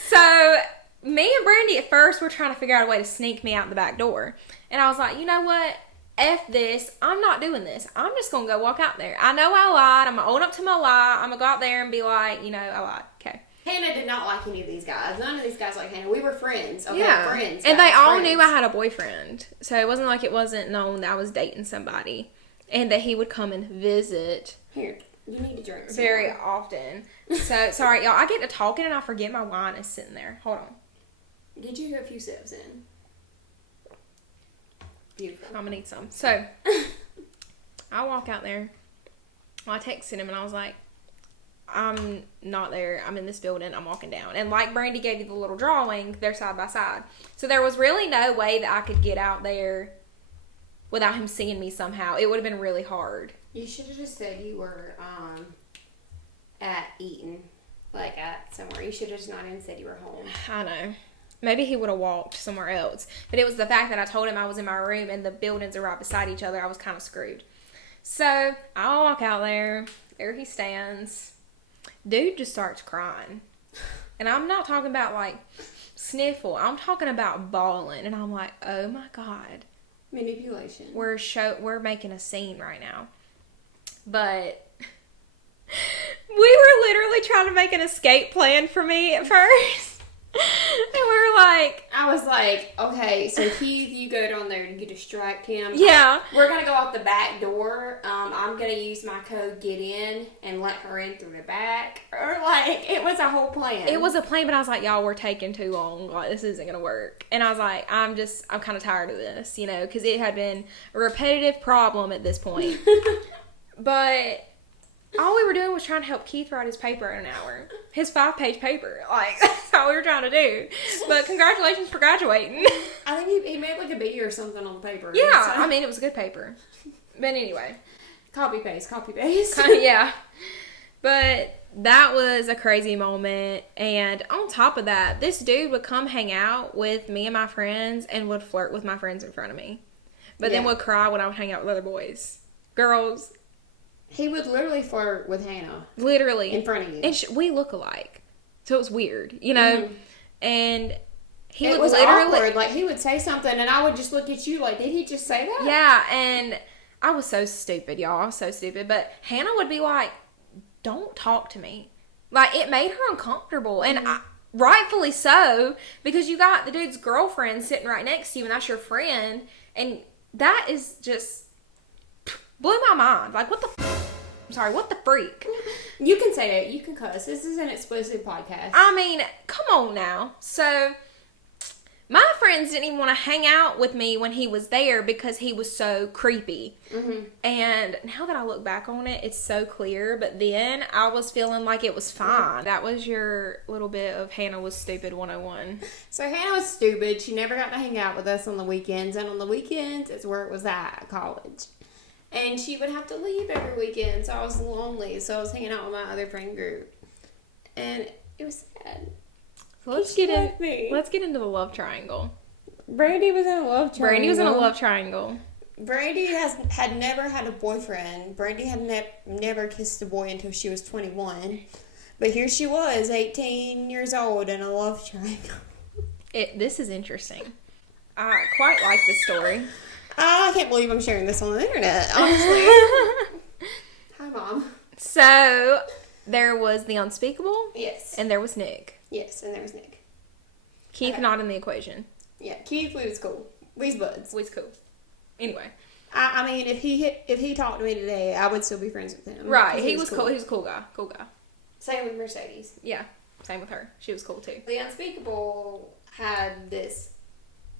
So, me and Brandy at first were trying to figure out a way to sneak me out the back door. And I was like, you know what? F this. I'm not doing this. I'm just going to go walk out there. I know I lied. I'm going to own up to my lie. I'm going to go out there and be like, I lied. Okay. Hannah did not like any of these guys. None of these guys like Hannah. We were friends. Okay, yeah. friends. And they all friends. knew I had a boyfriend. So, it wasn't like it wasn't known that I was dating somebody. And that he would come and visit. Here. You need to drink some very more. often. So, sorry, y'all. I get to talking and I forget my wine is sitting there. Hold on. Get you a few sips in. Beautiful. I'm going to need some. So, I walk out there. Well, I texted him and I was like, I'm not there. I'm in this building. I'm walking down. And like Brandy gave you the little drawing, they're side by side. So, there was really no way that I could get out there without him seeing me somehow. It would have been really hard. You should have just said you were at Eaton, like at somewhere. You should have just not even said you were home. I know. Maybe he would have walked somewhere else. But it was the fact that I told him I was in my room and the buildings are right beside each other. I was kind of screwed. So, I walk out there. There he stands. Dude just starts crying. And I'm not talking about, like, sniffle. I'm talking about bawling. And I'm like, oh, my God. Manipulation. We're making a scene right now. But we were literally trying to make an escape plan for me at first. And we were like... I was like, okay, so Keith, you go down there and you distract him. Yeah. We're going to go out the back door. I'm going to use my code get in and let her in through the back. Or like, it was a whole plan. It was a plan, but I was like, y'all, we're taking too long. Like, this isn't going to work. And I was like, I'm kind of tired of this, because it had been a repetitive problem at this point. But all we were doing was trying to help Keith write his paper in an hour. His 5-page paper. Like, that's all we were trying to do. But congratulations for graduating. I think he made like a B or something on the paper. Yeah, So- I mean, it was a good paper. But anyway. Copy paste. Yeah. But that was a crazy moment. And on top of that, this dude would come hang out with me and my friends and would flirt with my friends in front of me. But then Yeah. would cry when I would hang out with other boys. Girls. He would literally flirt with Hannah Literally. in front of you. And we look alike. So it was weird, you know? Mhm. And he It would was literally... awkward. Like, he would say something, and I would just look at you like, did he just say that? Yeah, and I was so stupid, y'all. I was so stupid. But Hannah would be like, don't talk to me. Like, it made her uncomfortable. And rightfully so, because you got the dude's girlfriend sitting right next to you, and that's your friend. And that is just blew my mind. Like, what the I'm sorry, what the freak? You can say that. You can cuss. This is an explicit podcast. I mean, come on now. So, my friends didn't even want to hang out with me when he was there because he was so creepy. Mm-hmm. And now that I look back on it, it's so clear. But then I was feeling like it was fine. That was your little bit of Hannah was stupid 101. So Hannah was stupid. She never got to hang out with us on the weekends. And on the weekends is where it was at college. And she would have to leave every weekend. So I was lonely. So I was hanging out with my other friend group. And it was sad. Let's She get left me. Let's get into the love triangle. Brandy was in a love triangle. Brandy was in a love triangle. Brandy had never had a boyfriend. Brandy had never kissed a boy until she was 21. But here she was, 18 years old, in a love triangle. This is interesting. I quite like this story. I can't believe I'm sharing this on the internet, honestly. Hi, Mom. So, there was the unspeakable, Yes. and there was Nick. Yes, and there was Nick. Keith Okay. not in the equation. Yeah, Keith, we was cool. We was buds. Was cool. Anyway. I mean, if he talked to me today, I would still be friends with him. Right. 'Cause He was cool. He was a cool guy. Cool guy. Same with Mercedes. Yeah. Same with her. She was cool too. The unspeakable had this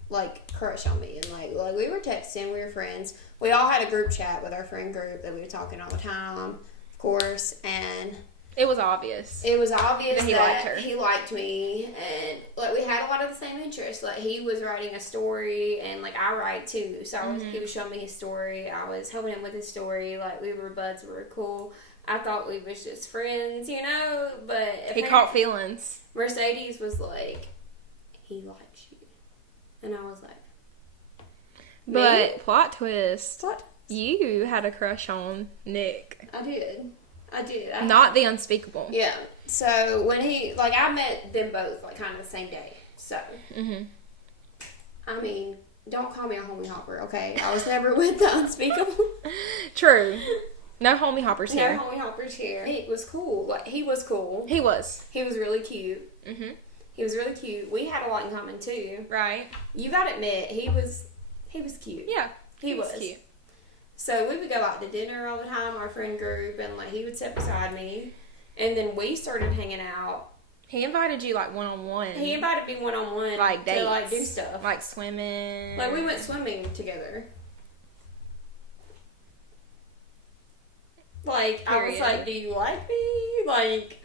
like crush on me, and like we were texting, we were friends. We all had a group chat with our friend group that we were talking all the time, of course, and It was obvious. it was obvious That he liked her. he liked me, and like we had a lot of the same interests. Like he was writing a story, and like I write too, so he was showing me his story. I was helping him with his story. Like we were buds, we were cool. I thought we was just friends, you know. But He caught feelings. Mercedes was like, he likes you, and I was like, But me? plot twist. What? You had a crush on Nick. I did. Not the unspeakable. Yeah. So when I met them both like kind of the same day. So Mm-hmm. I mean, don't call me a homie hopper, okay? I was never with the unspeakable. True. No homie hoppers No here. homie hoppers here. He was cool. Like he was cool. He was. He was really cute. Mm-hmm. He was really cute. We had a lot in common too. Right. You gotta admit, he was cute. Yeah. He was. cute. So we would go out to dinner all the time, our friend group, and like he would sit beside me, and then we started hanging out. He invited you like one-on-one. He invited me one-on-one like dates. to like do stuff. Like swimming. Like we went swimming together. Like I was Period. like, "Do you like me? Like,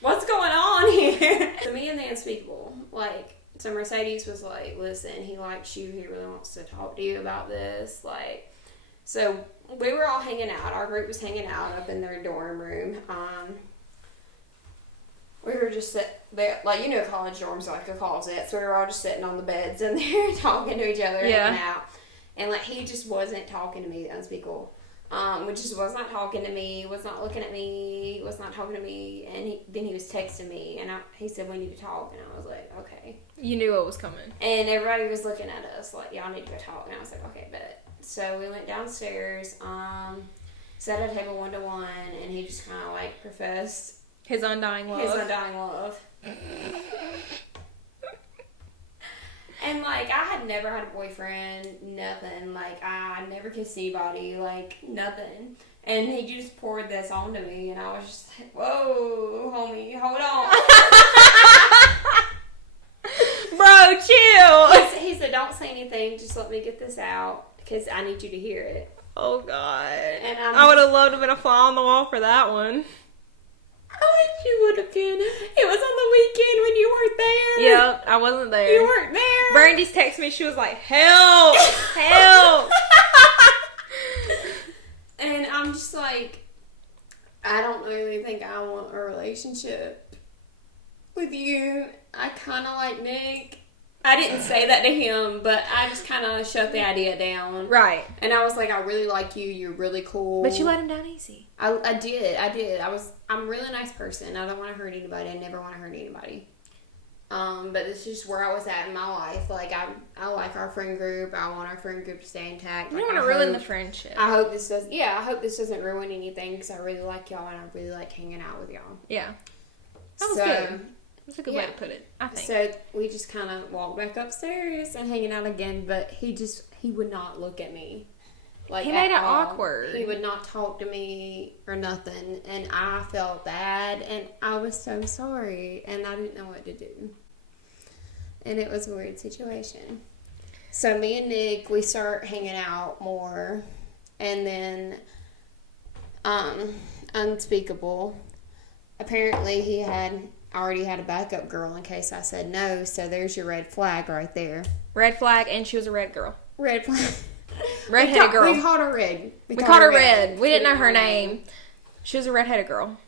what's going on here?" So me and the unspeakable, like, so Mercedes was like, "Listen, he likes you. He really wants to talk to you about this." Like, so we were all hanging out. Our group was hanging out up in their dorm room. We were just there, like, you know, college dorms are like a closet, so we were all just sitting on the beds in there talking to each other, hanging out. And like he just wasn't talking to me, the unspeakable. Which just was not talking to me, was not looking at me, was not talking to me, and then he was texting me, and he said, "We need to talk," and I was like, "Okay." You knew what was coming. And everybody was looking at us like, "Y'all need to go talk," and I was like, "Okay, bet." So we went downstairs, sat at a table 1-to-1, and he just kind of like professed His undying love. his undying love. And, like, I had never had a boyfriend, nothing. Like, I never kissed anybody, like, nothing. And he just poured this onto me, and I was just like, whoa, homie, hold on. Bro, chill. He said, don't say anything, just let me get this out, because I need you to hear it. Oh, God. And I would have loved to have been a fly on the wall for that one. I wish you would have been. It was on the weekend when you weren't there. Yep, I wasn't there. You weren't there. Brandy's texted me. She was like, help! Help! And I'm just like, I don't really think I want a relationship with you. I kind of like Nick. I didn't say that to him, but I just kind of shut the idea down. Right. And I was like, I really like you. You're really cool. But you let him down easy. I did. I'm a really nice person. I don't want to hurt anybody. I never want to hurt anybody. But this is just where I was at in my life. Like, I like our friend group. I want our friend group to stay intact. You Like, don't want to ruin the friendship. I hope this doesn't ruin anything because I really like y'all and I really like hanging out with y'all. Yeah. That was So, good. That's a good way yeah. to put it, I think. So we just kind of walked back upstairs and hanging out again, but he would not look at me. Like, he made it at all. awkward. He would not talk to me or nothing, and I felt bad, and I was so sorry, and I didn't know what to do. And it was a weird situation. So me and Nick, we start hanging out more, and then Unspeakable. Apparently he already had a backup girl in case I said no, so there's your red flag right there. Red flag, and she was a red girl. Red flag. Redheaded girl. We called her Red. We called her Red. We didn't know her name. She was a redheaded girl.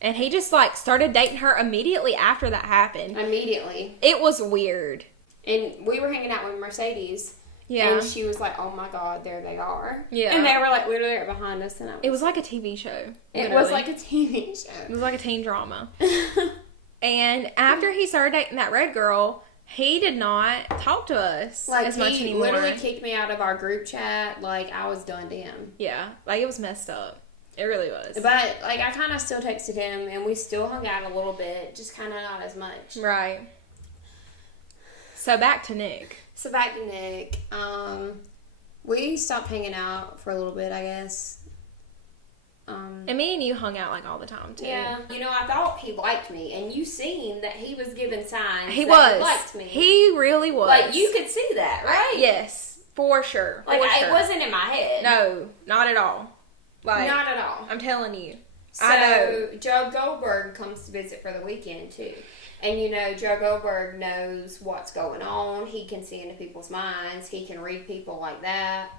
And he just, like, started dating her immediately after that happened. Immediately. It was weird. And we were hanging out with Mercedes. Yeah. And she was like, oh my God, there they are. Yeah. And they were like literally right behind us. And It was like a TV show. It was like a TV show. It was like a teen drama. And after he started dating that red girl, he did not talk to us as much he anymore. literally kicked me out of our group chat. Like, I was done to him. Yeah. Like, it was messed up. It really was. But, like, I kind of still texted him, and we still hung out a little bit, just kind of not as much. Right. So, back to Nick. So, back to Nick. We stopped hanging out for a little bit, I guess. And me and you hung out, like, all the time, too. Yeah. You know, I thought he liked me, and you seen that he was giving signs He that was. he liked me. He really was. Like, you could see that, right? Yes. For sure. Like, For sure. it wasn't in my head. No. Not at all. Like, Not at all. I'm telling you. So, I know. Joe Goldberg comes to visit for the weekend, too. And, you know, Joe Goldberg knows what's going on. He can see into people's minds. He can read people like that.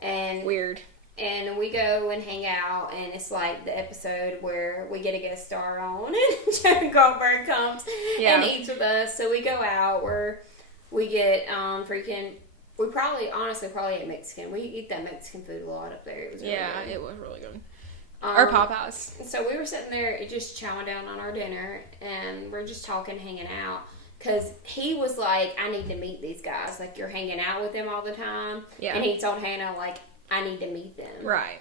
And Weird. And we go and hang out, and it's like the episode where we get a guest star on, and Joe Goldberg comes and eats with us. So we go out where we get we honestly probably ate Mexican. We eat that Mexican food a lot up there. It was really good. It was really good. Or Popeyes. So we were sitting there just chowing down on our dinner, and we're just talking, hanging out. Because he was like, I need to meet these guys. Like, you're hanging out with them all the time. Yeah. And he told Hannah, like, I need to meet them. Right.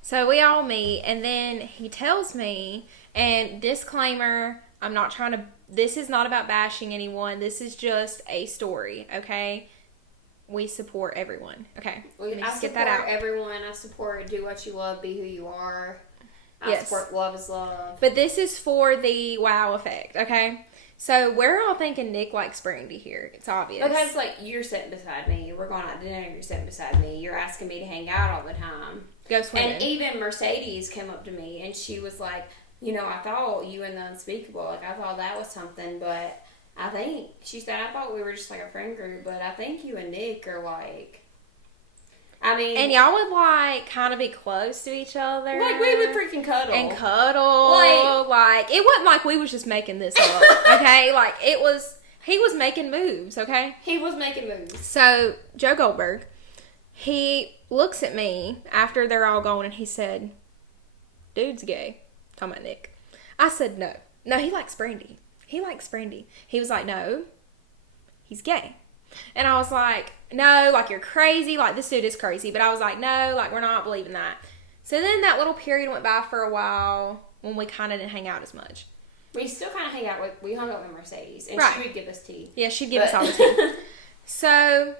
So we all meet, and then he tells me, and disclaimer, this is not about bashing anyone. This is just a story, okay? We support everyone, okay? Let me just get that out. I support everyone. I support do what you love, be who you are. I Yes. support love is love. But this is for the wow effect, okay? So we're all thinking Nick likes Brandy here. It's obvious. Because, like, you're sitting beside me. We're going out to dinner. You're sitting beside me. You're asking me to hang out all the time. Go swimming. And even Mercedes came up to me, and she was like, you know, I thought you and the Unspeakable, like, I thought that was something, but she said, I thought we were just, like, a friend group, but I think you and Nick are, like, I mean. And y'all would, like, kind of be close to each other. Like, we would freaking cuddle. And cuddle. Like, it wasn't like we was just making this up, okay? Like, he was making moves, okay? He was making moves. So, Joe Goldberg, he looks at me after they're all gone, and he said, dude's gay. Talking about Nick. I said, no. No, he likes Brandy. He likes Brandy. He was like, no, he's gay. And I was like, no, like, you're crazy. Like, this dude is crazy. But I was like, no, like, we're not believing that. So then that little period went by for a while when we kind of didn't hang out as much. We still kind of we hung out with Mercedes. And Right. she would give us tea. Yeah, she'd give us all the tea. So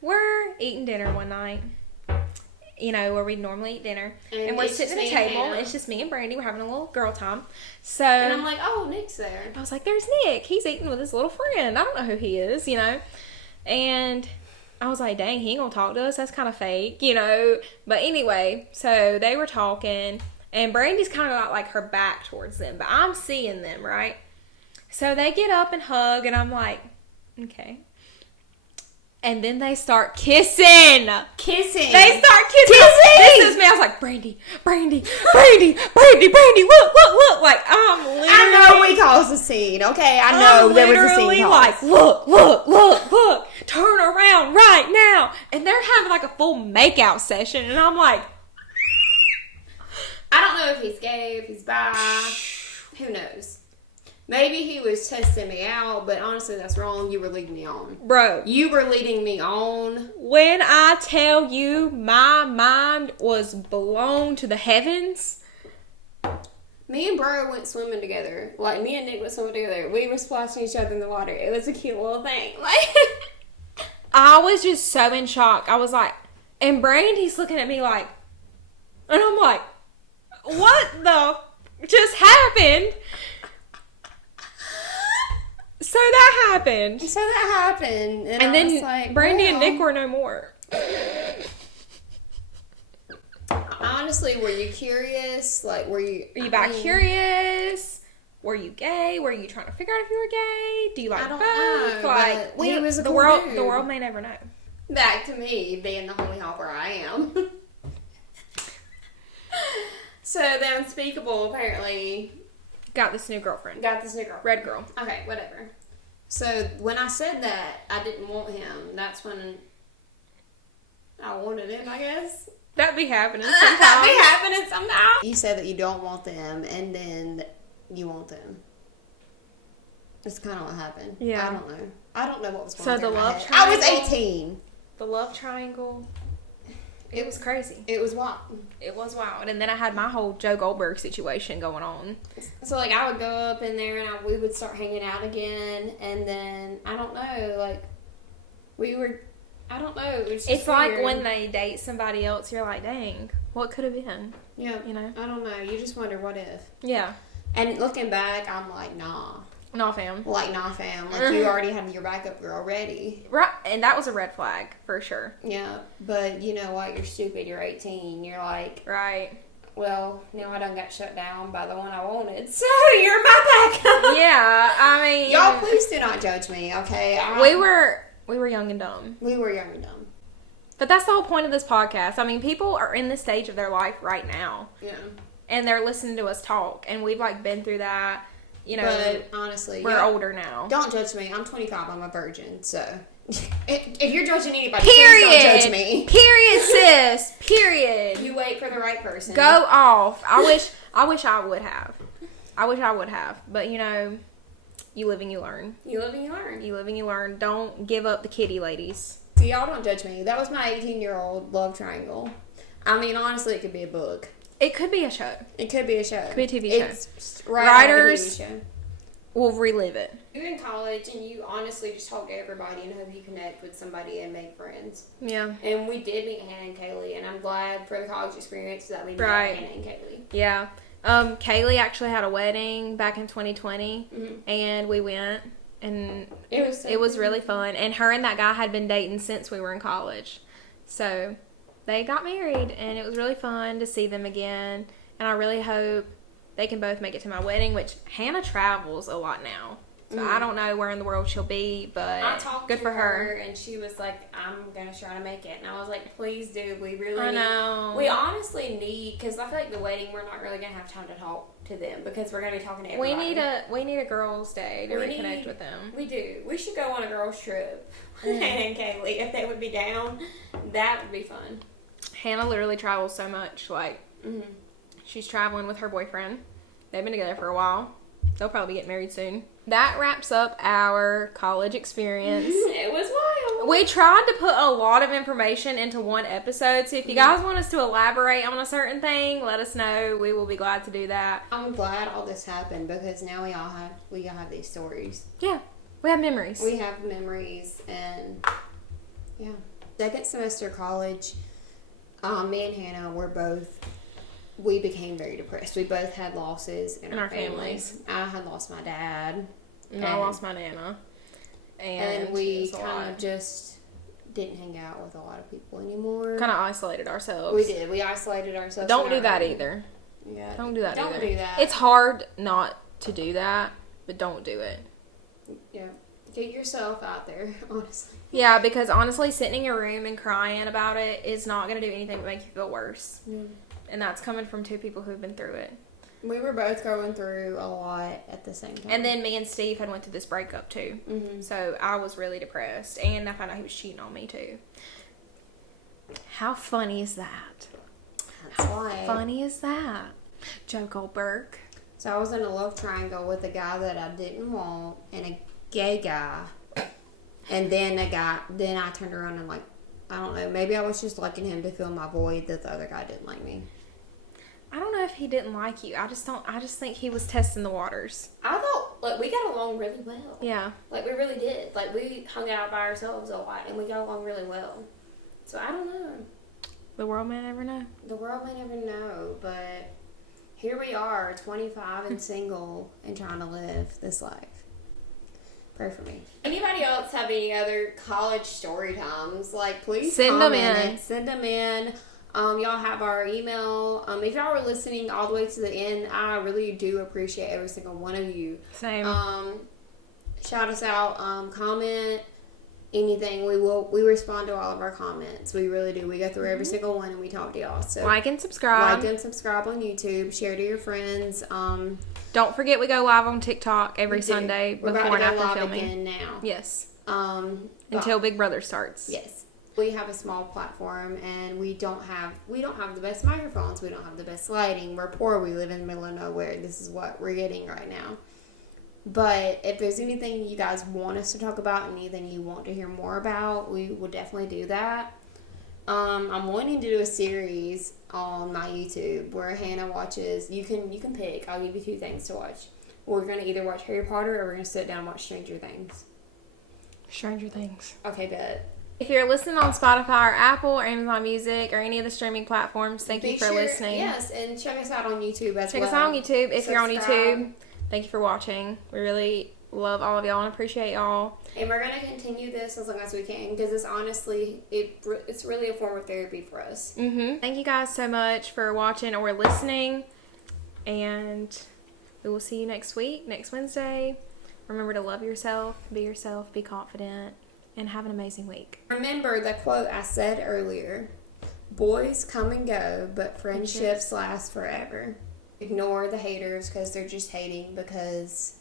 we're eating dinner one night, you know, where we normally eat dinner. And we're it's sitting at just a me and table. Hannah. It's just me and Brandy. We're having a little girl time. So And I'm like, oh, Nick's there. I was like, there's Nick. He's eating with his little friend. I don't know who he is, you know. And I was like, dang, he ain't gonna talk to us. That's kind of fake, you know. But anyway, so they were talking, and Brandy's kind of got like her back towards them, but I'm seeing them, right? So they get up and hug, and I'm like, okay. And then they start kissing. Kissing. They start kissing. This is me. I was like, Brandy, Brandy, Brandy, Brandy, Brandy. Look. Like, I'm literally. I know we caused a scene, okay? I know there was a scene caused. Like, look. Turn around right now. And they're having like a full makeout session. And I'm like. I don't know if he's gay, if he's bi. Who knows? Maybe he was testing me out, but honestly, that's wrong. You were leading me on. Bro. You were leading me on. When I tell you my mind was blown to the heavens. Me and Bro went swimming together. Like, me and Nick went swimming together. We were splashing each other in the water. It was a cute little thing. Like, I was just so in shock. I was like, and Brandy's looking at me like, and I'm like, what the just happened? So that happened. And then was like, Brandy and Nick were no more. Honestly, were you curious? Like, were you Curious? Were you gay? Were you trying to figure out if you were gay? Do you like I don't both? know, Like, but he was a the cool world. dude. The world may never know. Back to me being the holy hopper I am. So the unspeakable apparently Got this new girlfriend. got this new girl. Red girl. Okay, whatever. So when I said that I didn't want him, that's when I wanted him, I guess. That be happening That sometimes. be happening sometimes. You said that you don't want them, and then you want them. That's kind of what happened. Yeah. I don't know what was going So through the my love head. I was triangle- 18. The love triangle. It was crazy. It was wild. It was wild. And then I had my whole Joe Goldberg situation going on. So, like, I would go up in there and we would start hanging out again. And then, I don't know, like, I don't know. It was just It's like weird. when they date somebody else, you're like, dang, what could have been? Yeah. You know? I don't know. You just wonder what if. Yeah. And looking back, I'm like, nah. No, fam. Like, nah, fam. Like, you already had your backup girl ready. Right. And that was a red flag, for sure. Yeah. But you know what? You're stupid. You're 18. You're like, Right. well, now I done got shut down by the one I wanted. So, you're my backup. Yeah, I mean. Y'all, please do not judge me, okay? We were young and dumb. We were young and dumb. But that's the whole point of this podcast. I mean, people are in this stage of their life right now. Yeah. And they're listening to us talk. And we've, like, been through that. You know, But honestly, we're older now. Don't judge me. I'm 25. I'm a virgin. So, if you're judging anybody, Period. please don't judge me. Period, sis. Period. You wait for the right person. Go off. I wish I would have. But, you know, you live and you learn. You live and you learn. You live and you learn. Don't give up the kitty, ladies. So y'all don't judge me. That was my 18-year-old love triangle. I mean, honestly, it could be a book. It could be a show. It could be a show. Could be a TV show. It's right out of a Writers- TV show. We'll relive it. You're in college and you honestly just talk to everybody and hope you connect with somebody and make friends. Yeah. And we did meet Hannah and Kaylee, and I'm glad for the college experience that we met Right. Hannah and Kaylee. Yeah. Kaylee actually had a wedding back in 2020, and we went, and It was so it was good. really fun. And her and that guy had been dating since we were in college. So they got married, and it was really fun to see them again. And I really hope they can both make it to my wedding, which Hannah travels a lot now. So I don't know where in the world she'll be, but I talked good to for her. and she was like, I'm going to try to make it. And I was like, please do. We really I need. know. We honestly need, because I feel like the wedding, we're not really going to have time to talk to them because we're going to be talking to everybody. We need a girls' day to We reconnect need- with them. We do. We should go on a girls' trip with Hannah and Kaylee. If they would be down, that would be fun. Hannah literally travels so much. Like, Mm-hmm. she's traveling with her boyfriend. They've been together for a while. They'll probably get married soon. That wraps up our college experience. It was wild. We tried to put a lot of information into one episode, so if you guys want us to elaborate on a certain thing, let us know. We will be glad to do that. I'm glad all this happened because now we all have these stories. Yeah, we have memories. We have memories, and yeah. Second semester college, me and Hannah we became very depressed. We both had losses in our families. I had lost my dad. And I lost my Nana. And it we was a kind lot. of just didn't hang out with a lot of people anymore. Kind of isolated ourselves. We did. We isolated ourselves. Don't in do our that room. either. Yeah. Don't do that Don't either. do that. It's hard not to do that, but don't do it. Yeah. Get yourself out there, honestly. Yeah, because honestly, sitting in your room and crying about it is not going to do anything but make you feel worse. Mm. And that's coming from two people who've been through it. We were both going through a lot at the same time. And then me and Steve had went through this breakup too. Mm-hmm. So I was really depressed. And I found out he was cheating on me too. How funny is that? That's why. Funny is that? Joe Goldberg. So I was in a love triangle with a guy that I didn't want and a gay guy. And then I turned around and like, I don't know, maybe I was just liking him to fill my void that the other guy didn't like me. I don't know if he didn't like you. I just think he was testing the waters. I thought, like, we got along really well. Yeah. Like, we really did. Like, we hung out by ourselves a lot, and we got along really well. So, I don't know. The world may never know. The world may never know, but here we are, 25 and single and trying to live this life. Pray for me. Anybody else have any other college story times? Like, please Send them comment in. it. Send them in. Y'all have our email. If y'all were listening all the way to the end, I really do appreciate every single one of you. Same. Shout us out. Comment anything. We respond to all of our comments. We really do. We go through every single one and we talk to y'all. So Like and subscribe. like and subscribe on YouTube. Share to your friends. Don't forget we go live on TikTok every We do. Sunday We're before about and to go after live filming. again now. Yes. But- Until Big Brother starts. Yes. We have a small platform and we don't have the best microphones. We don't have the best lighting. We're poor. We live in the middle of nowhere. This is what we're getting right now. But if there's anything you guys want us to talk about, anything you want to hear more about, we will definitely do that. I'm wanting to do a series on my YouTube where Hannah watches. You can pick. I'll give you 2 things to watch. We're gonna either watch Harry Potter or we're gonna sit down and watch Stranger Things. Stranger Things. Okay, bet. If you're listening on Spotify or Apple or Amazon Music or any of the streaming platforms, thank you for listening. Yes, and check us out on YouTube as well. Check us out on YouTube if you're on Subscribe. YouTube. Thank you for watching. We really love all of y'all and appreciate y'all. And we're going to continue this as long as we can because it's honestly, it's really a form of therapy for us. Thank you guys so much for watching or listening. And we will see you next week, next Wednesday. Remember to love yourself, be confident, and have an amazing week. Remember the quote I said earlier. Boys come and go, but friendships last forever. Ignore the haters because they're just hating because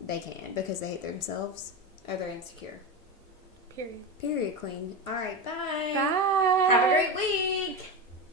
they can. Because they hate themselves or they're insecure. Period. Period, queen. All right, bye. Bye. Have a great week.